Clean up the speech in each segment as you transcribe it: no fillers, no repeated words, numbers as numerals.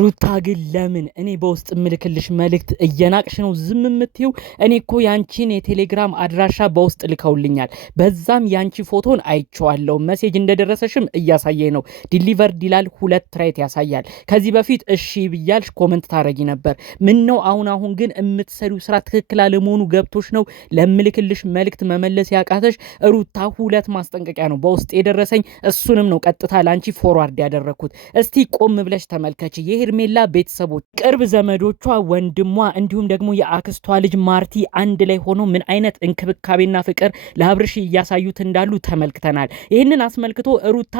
ሩታ ግን ለምን እኔ በውስጥ ምልክልሽ መልእክት እየናቅሽ ነው ዝም የምትይው? እኔ እኮ ያንቺን የቴሌግራም አድራሻ በውስጥ ልከውልኛል። በዛም ያንቺ ፎቶን አይቼዋለሁ። ሜሴጅ እንደደረሰሽም እያሳየኝ ነው። ዲሊቨርድ ይላል 2 ራይት ያሳያል። ከዚህ በፊት እሺ ብያልሽ ኮመንት ታረጊ ነበር። ምን ነው አሁን ግን የምትሰሪው ስራ ትክክል አለመሆኑ ገብቶሽ ነው ለምልክልሽ መልእክት መመለስ ያቃተሽ? ሩታ 2 ማስጠንቀቂያ ነው በውስጥ የደረሰኝ። እሱንም ነው ቀጥታ ላንቺ ፎርዋርድ ያደረኩት። እስቲ ቆም ብለሽ ተመልከች። የሄርሜላ ቤተሰቦች፣ ቅርብ ዘመዶቿ፣ ወንድሟ እንዲሁም ደግሞ የአክስቷ ልጅ ማርቲ አንድ ላይ ሆኖ ምን አይነት እንክብካቤና ፍቅር ለአብርሽ እያሳዩት እንዳሉ ተመልክተናል። ይህንን አስመልክቶ ሩታ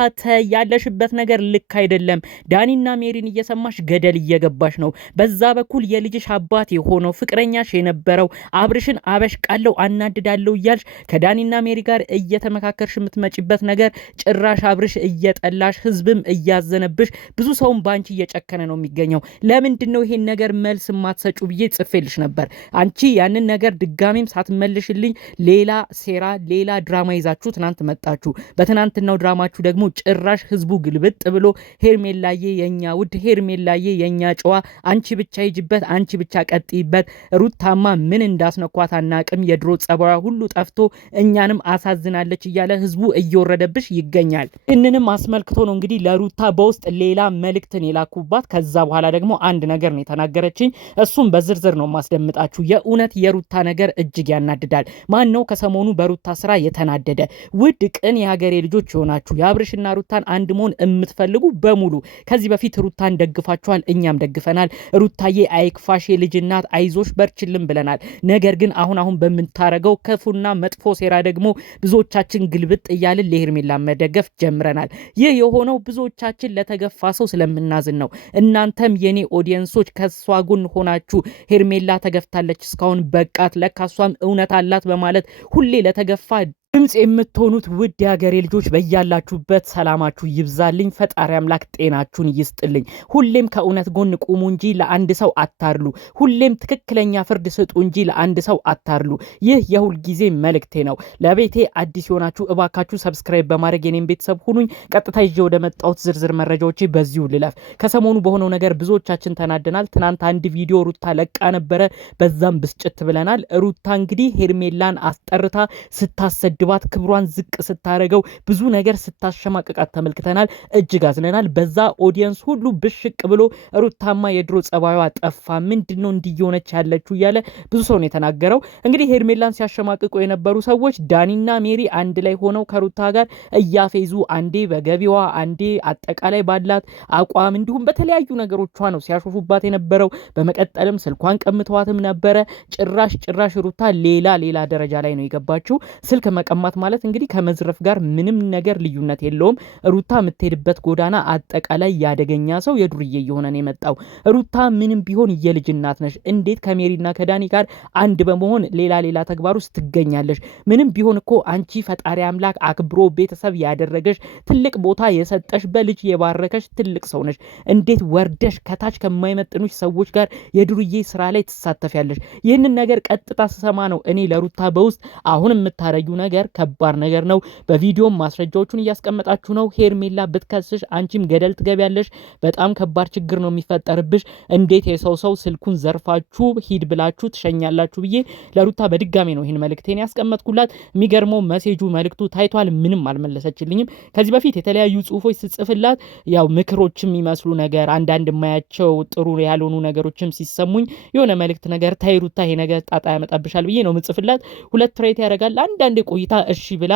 ያለሽበት ነገር ልክ አይደለም፣ ዳኒና ሜሪን እየሰማሽ ገደል እየገባሽ ነው። በዛ በኩል የልጅሽ አባት የሆነው ፍቅረኛሽ የነበረው አብርሽን አበሽቃለሁ አናድዳለሁ እያልሽ ከዳኒና ሜሪ ጋር እየተመካከርሽ የምትመጪበት ነገር ጭራሽ አብርሽ እየጠላሽ ህዝብም እያዘነብሽ ብዙ ሰውም ባንቺ እየጨከነ ነው የሚገኘው። ለምንድነው ይሄን ነገር መልስ ማትሰጩ ብዬ ጽፌልሽ ነበር። አንቺ ያንን ነገር ድጋሚም ሳትመልሽልኝ ሌላ ሴራ ሌላ ድራማ ይዛችሁ ትናንት መጣችሁ። በትናንትናው ድራማችሁ ደግሞ ጭራሽ ህዝቡ ግልብጥ ብሎ ሄርሜላዬ የኛ ውድ፣ ሄርሜላዬ የኛ ጨዋ፣ አንቺ ብቻ ሂጂበት፣ አንቺ ብቻ ቀጥይበት፣ ሩታማ ምን እንዳስነኳት አናቅም፣ የድሮ ጸባዋ ሁሉ ጠፍቶ እኛንም አሳዝናለች እያለ ህዝቡ እየወረደብሽ ይገኛል። ይህንንም አስመልክቶ ነው እንግዲህ ለሩታ በውስጥ ሌላ መልእክትን የላኩባት። ከዛ በኋላ ደግሞ አንድ ነገር ነው የተናገረችኝ። እሱም በዝርዝር ነው ማስደምጣችሁ። የእውነት የሩታ ነገር እጅግ ያናድዳል። ማን ነው ከሰሞኑ በሩታ ስራ የተናደደ? ውድ ቅን የሀገሬ ልጆች የሆናችሁ የአብርሽና ሩታን አንድ መሆን የምትፈልጉ በሙሉ ከዚህ በፊት ሩታን ደግፋችኋል፣ እኛም ደግፈናል። ሩታዬ አይክፋሽ የልጅ እናት አይዞሽ በርችልን ብለናል። ነገር ግን አሁን በምታረገው ክፉና መጥፎ ሴራ ደግሞ ብዙዎቻችን ግልብጥ እያልን ለሄርሜላ መደገፍ ጀምረናል። ይህ የሆነው ብዙዎቻችን ለተገፋ ሰው ስለምናዝን ነው። እናንተም የኔ ኦዲየንሶች ከሷ ጎን ሆናችሁ ሄርሜላ ተገፍታለች እስካሁን በቃት ለካሷም እውነት አላት በማለት ሁሌ ለተገፋ ድምጽ የምትሆኑት ውድ የሀገሬ ልጆች በያላችሁበት ሰላማችሁ ይብዛልኝ። ፈጣሪ አምላክ ጤናችሁን ይስጥልኝ። ሁሌም ከእውነት ጎን ቁሙ እንጂ ለአንድ ሰው አታርሉ። ሁሌም ትክክለኛ ፍርድ ስጡ እንጂ ለአንድ ሰው አታርሉ። ይህ የሁል ጊዜ መልእክቴ ነው። ለቤቴ አዲስ የሆናችሁ እባካችሁ ሰብስክራይብ በማድረግ የኔም ቤተሰብ ሁኑኝ። ቀጥታ ይዤ ወደ መጣሁት ዝርዝር መረጃዎቼ በዚሁ ልለፍ። ከሰሞኑ በሆነው ነገር ብዙዎቻችን ተናደናል። ትናንት አንድ ቪዲዮ ሩታ ለቃ ነበረ። በዛም ብስጭት ብለናል። ሩታ እንግዲህ ሄርሜላን አስጠርታ ስታሰድ ድባት ክብሯን ዝቅ ስታረገው ብዙ ነገር ስታሸማቀቃት ተመልክተናል። እጅግ አዝነናል። በዛ ኦዲየንስ ሁሉ ብሽቅ ብሎ ሩታማ የድሮ ጸባዩዋ ጠፋ፣ ምንድነው እንዲየሆነች ያለችው እያለ ብዙ ሰው ነው የተናገረው። እንግዲህ ሄርሜላን ሲያሸማቅቁ የነበሩ ሰዎች ዳኒና ሜሪ አንድ ላይ ሆነው ከሩታ ጋር እያፌዙ አንዴ በገቢዋ አንዴ አጠቃላይ ባላት አቋም እንዲሁም በተለያዩ ነገሮቿ ነው ሲያሾፉባት የነበረው። በመቀጠልም ስልኳን ቀምተዋትም ነበረ። ጭራሽ ሩታ ሌላ ደረጃ ላይ ነው የገባችው። ስልክ መቀማት ማለት እንግዲህ ከመዝረፍ ጋር ምንም ነገር ልዩነት የለውም። ሩታ የምትሄድበት ጎዳና አጠቃላይ ያደገኛ ሰው የዱርዬ እየሆነ ነው የመጣው። ሩታ ምንም ቢሆን የልጅ እናት ነሽ። እንዴት ከሜሪና ከዳኒ ጋር አንድ በመሆን ሌላ ተግባር ውስጥ ትገኛለሽ? ምንም ቢሆን እኮ አንቺ ፈጣሪ አምላክ አክብሮ ቤተሰብ ያደረገሽ ትልቅ ቦታ የሰጠሽ በልጅ የባረከሽ ትልቅ ሰው ነሽ። እንዴት ወርደሽ ከታች ከማይመጥኑሽ ሰዎች ጋር የዱርዬ ስራ ላይ ትሳተፊያለሽ? ይህንን ነገር ቀጥታ ስሰማ ነው እኔ ለሩታ በውስጥ አሁን የምታረጊው ነገር ከባድ ነገር ነው። በቪዲዮም ማስረጃዎቹን እያስቀመጣችሁ ነው። ሄርሜላ ብትከስሽ አንቺም ገደል ትገቢያለሽ። በጣም ከባድ ችግር ነው የሚፈጠርብሽ። እንዴት የሰው ስልኩን ዘርፋችሁ ሂድ ብላችሁ ትሸኛላችሁ ብዬ ለሩታ በድጋሚ ነው ይህን መልእክቴን ያስቀመጥኩላት። የሚገርመው መሴጁ መልእክቱ ታይቷል። ምንም አልመለሰችልኝም። ከዚህ በፊት የተለያዩ ጽሁፎች ስጽፍላት ያው ምክሮችም የሚመስሉ ነገር አንዳንድ የማያቸው ጥሩ ያልሆኑ ነገሮችም ሲሰሙኝ የሆነ መልእክት ነገር ታይ ሩታ ይሄ ነገር ጣጣ ያመጣብሻል ብዬ ነው ምጽፍላት። 2 ሬት ያደርጋል። አንዳንዴ ቆይታ እሺ ብላ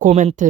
ኮመንት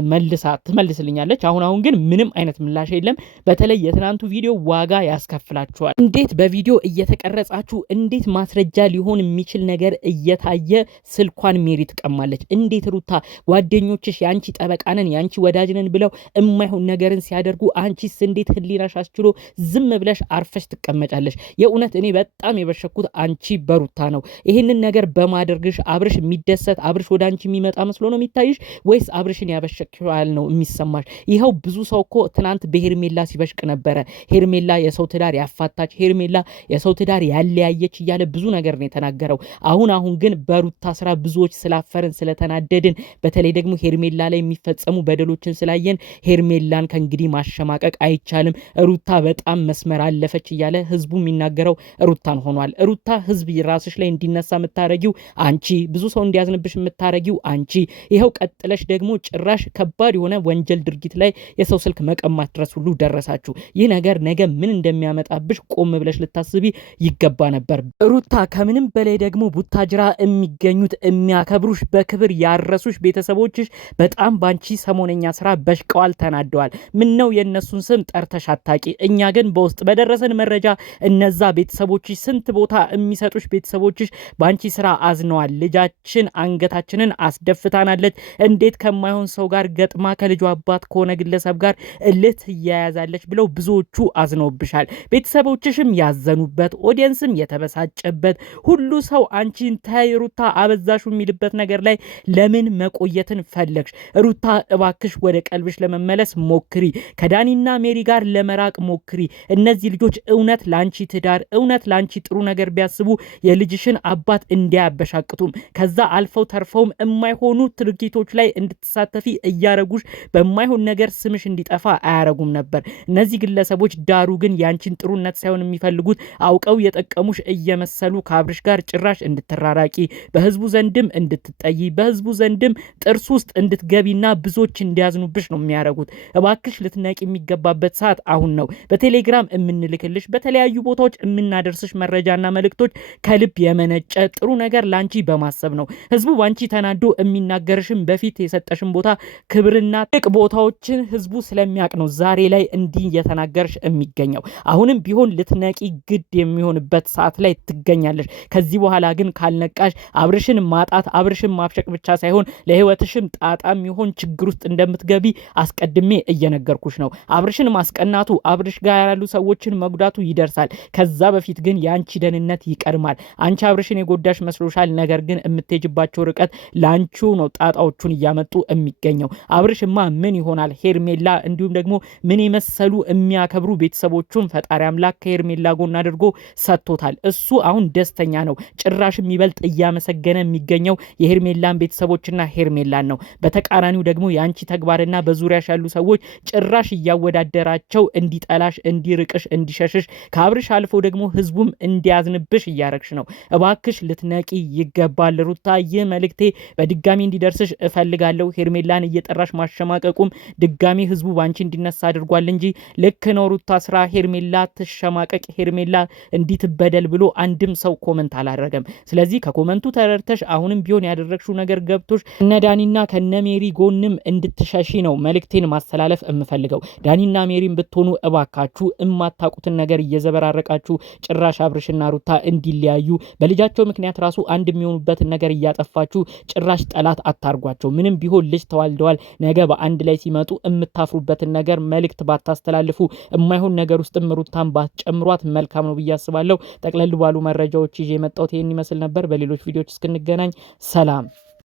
ትመልስልኛለች። አሁን ግን ምንም አይነት ምላሽ የለም። በተለይ የትናንቱ ቪዲዮ ዋጋ ያስከፍላችኋል። እንዴት በቪዲዮ እየተቀረጻችሁ እንዴት ማስረጃ ሊሆን የሚችል ነገር እየታየ ስልኳን ሜሪ ትቀማለች? እንዴት ሩታ ጓደኞችሽ ያንቺ ጠበቃነን ያንቺ ወዳጅነን ብለው የማይሆን ነገርን ሲያደርጉ አንቺስ እንዴት ህሊናሽ አስችሎ ዝም ብለሽ አርፈሽ ትቀመጫለሽ? የእውነት እኔ በጣም የበሸኩት አንቺ በሩታ ነው። ይህንን ነገር በማድረግሽ አብርሽ የሚደሰት አብርሽ ወደ አንቺ የሚመጣ መስሎ ነው የሚታይሽ ወይስ አብርሽን ያበሸቅሽዋል ነው የሚሰማሽ? ይኸው ብዙ ሰው እኮ ትናንት በሄርሜላ ሲበሽቅ ነበረ። ሄርሜላ የሰው ትዳር ያፋታች፣ ሄርሜላ የሰው ትዳር ያለያየች እያለ ብዙ ነገር ነው የተናገረው። አሁን ግን በሩታ ስራ ብዙዎች ስላፈርን ስለተናደድን፣ በተለይ ደግሞ ሄርሜላ ላይ የሚፈጸሙ በደሎችን ስላየን ሄርሜላን ከእንግዲህ ማሸማቀቅ አይቻልም፣ ሩታ በጣም መስመር አለፈች እያለ ህዝቡ የሚናገረው ሩታን ሆኗል። ሩታ ህዝብ ራስሽ ላይ እንዲነሳ የምታረጊው አንቺ፣ ብዙ ሰው እንዲያዝንብሽ የምታረጊው አንቺ። ይኸው ቀጥለሽ ደግሞ ጭራሽ ከባድ የሆነ ወንጀል ድርጊት ላይ የሰው ስልክ መቀማት ድረስ ሁሉ ደረሳችሁ። ይህ ነገር ነገ ምን እንደሚያመጣብሽ ቆም ብለሽ ልታስቢ ይገባ ነበር። ሩታ ከምንም በላይ ደግሞ ቡታጅራ የሚገኙት የሚያከብሩሽ በክብር ያረሱሽ ቤተሰቦችሽ በጣም ባንቺ ሰሞነኛ ስራ በሽቀዋል፣ ተናደዋል። ምን ነው የእነሱን ስም ጠርተሽ አታቂ? እኛ ግን በውስጥ በደረሰን መረጃ እነዛ ቤተሰቦችሽ ስንት ቦታ የሚሰጡሽ ቤተሰቦችሽ ባንቺ ስራ አዝነዋል። ልጃችን አንገታችንን አስደፍታናለች፣ እንዴት ከማይሆን ሰው ጋር ገጥማ ከልጇ አባት ከሆነ ግለሰብ ጋር እልት እያያዛለች ብለው ብዙዎቹ አዝነውብሻል። ቤተሰቦችሽም ያዘኑበት፣ ኦዲየንስም የተበሳጨበት፣ ሁሉ ሰው አንቺን ታይ ሩታ አበዛሹ የሚልበት ነገር ላይ ለምን መቆየትን ፈለግሽ? ሩታ እባክሽ ወደ ቀልብሽ ለመመለስ ሞክሪ። ከዳኒና ሜሪ ጋር ለመራቅ ሞክሪ። እነዚህ ልጆች እውነት ላንቺ ትዳር፣ እውነት ላንቺ ጥሩ ነገር ቢያስቡ የልጅሽን አባት እንዲያበሻቅቱም ከዛ አልፈው ተርፈውም የማይሆኑ ድርጊቶች ላይ እንድትሳተፊ እያረጉሽ በማይሆን ነገር ስምሽ እንዲጠፋ አያረጉም ነበር እነዚህ ግለሰቦች። ዳሩ ግን ያንቺን ጥሩነት ሳይሆን የሚፈልጉት አውቀው የጠቀሙሽ እየመሰሉ ከአብርሽ ጋር ጭራሽ እንድትራራቂ፣ በህዝቡ ዘንድም እንድትጠይ፣ በህዝቡ ዘንድም ጥርስ ውስጥ እንድትገቢና ብዙዎች እንዲያዝኑብሽ ነው የሚያረጉት። እባክሽ ልትነቂ የሚገባበት ሰዓት አሁን ነው። በቴሌግራም የምንልክልሽ በተለያዩ ቦታዎች የምናደርስሽ መረጃና መልእክቶች ከልብ የመነጨ ጥሩ ነገር ላንቺ በማሰብ ነው። ህዝቡ ባንቺ ተናዶ የሚናገርሽም በፊት የሰጠሽን ቦታ ክብርና ጥቅ ቦታዎችን ህዝቡ ስለሚያቅ ነው ዛሬ ላይ እንዲህ እየተናገርሽ የሚገኘው። አሁንም ቢሆን ልትነቂ ግድ የሚሆንበት ሰዓት ላይ ትገኛለሽ። ከዚህ በኋላ ግን ካልነቃሽ አብርሽን ማጣት፣ አብርሽን ማብሸቅ ብቻ ሳይሆን ለህይወትሽም ጣጣም ይሆን ችግር ውስጥ እንደምትገቢ አስቀድሜ እየነገርኩሽ ነው። አብርሽን ማስቀናቱ፣ አብርሽ ጋር ያሉ ሰዎችን መጉዳቱ ይደርሳል። ከዛ በፊት ግን የአንቺ ደህንነት ይቀድማል። አንቺ አብርሽን የጎዳሽ መስሎሻል። ነገር ግን የምትሄጅባቸው ርቀት ላንቺው ነው ጣጣዎቹን እያመጡ የሚገኘው። አብርሽማ ምን ይሆናል? ሄርሜላ እንዲሁም ደግሞ ምን የመሰሉ የሚያከብሩ ቤተሰቦቹን ፈጣሪ አምላክ ከሄርሜላ ጎን አድርጎ ሰጥቶታል። እሱ አሁን ደስተኛ ነው። ጭራሽ የሚበልጥ እያመሰገነ የሚገኘው የሄርሜላን ቤተሰቦችና ሄርሜላን ነው። በተቃራኒው ደግሞ የአንቺ ተግባርና በዙሪያሽ ያሉ ሰዎች ጭራሽ እያወዳደራቸው እንዲጠላሽ፣ እንዲርቅሽ፣ እንዲሸሽሽ ከአብርሽ አልፎ ደግሞ ህዝቡም እንዲያዝንብሽ እያረግሽ ነው። እባክሽ ልትነቂ ይገባል ሩታ። ይህ መልእክቴ በድጋሚ እንዲደርስሽ እፈልጋለሁ። ሄርሜላን እየጠራሽ ማሸማቀቁም ድጋሚ ህዝቡ ባንቺ እንዲነሳ አድርጓል እንጂ ልክ ነው ሩታ ስራ ሄርሜላ ትሸማቀቅ፣ ሄርሜላ እንዲትበደል ብሎ አንድም ሰው ኮመንት አላደረገም። ስለዚህ ከኮመንቱ ተረድተሽ አሁንም ቢሆን ያደረግሽው ነገር ገብቶሽ እነ ዳኒና ከነ ሜሪ ጎንም እንድትሸሺ ነው መልእክቴን ማስተላለፍ የምፈልገው። ዳኒና ሜሪን ብትሆኑ እባካችሁ እማታቁትን ነገር እየዘበራረቃችሁ ጭራሽ አብርሽና ሩታ እንዲለያዩ በልጃቸው ምክንያት ራሱ አንድ የሚሆኑበትን ነገር እያጠፋችሁ ጭራሽ ጠላት አታርጓቸው። ምንም ቢሆን ልጅ ተዋልደዋል። ነገ በአንድ ላይ ሲመጡ የምታፍሩበትን ነገር መልእክት ባታስተላልፉ፣ የማይሆን ነገር ውስጥም ሩታን ባትጨምሯት መልካም ነው ብዬ አስባለሁ። ጠቅለል ባሉ መረጃዎች ይዤ የመጣሁት ይህን ይመስል ነበር። በሌሎች ቪዲዮዎች እስክንገናኝ ሰላም።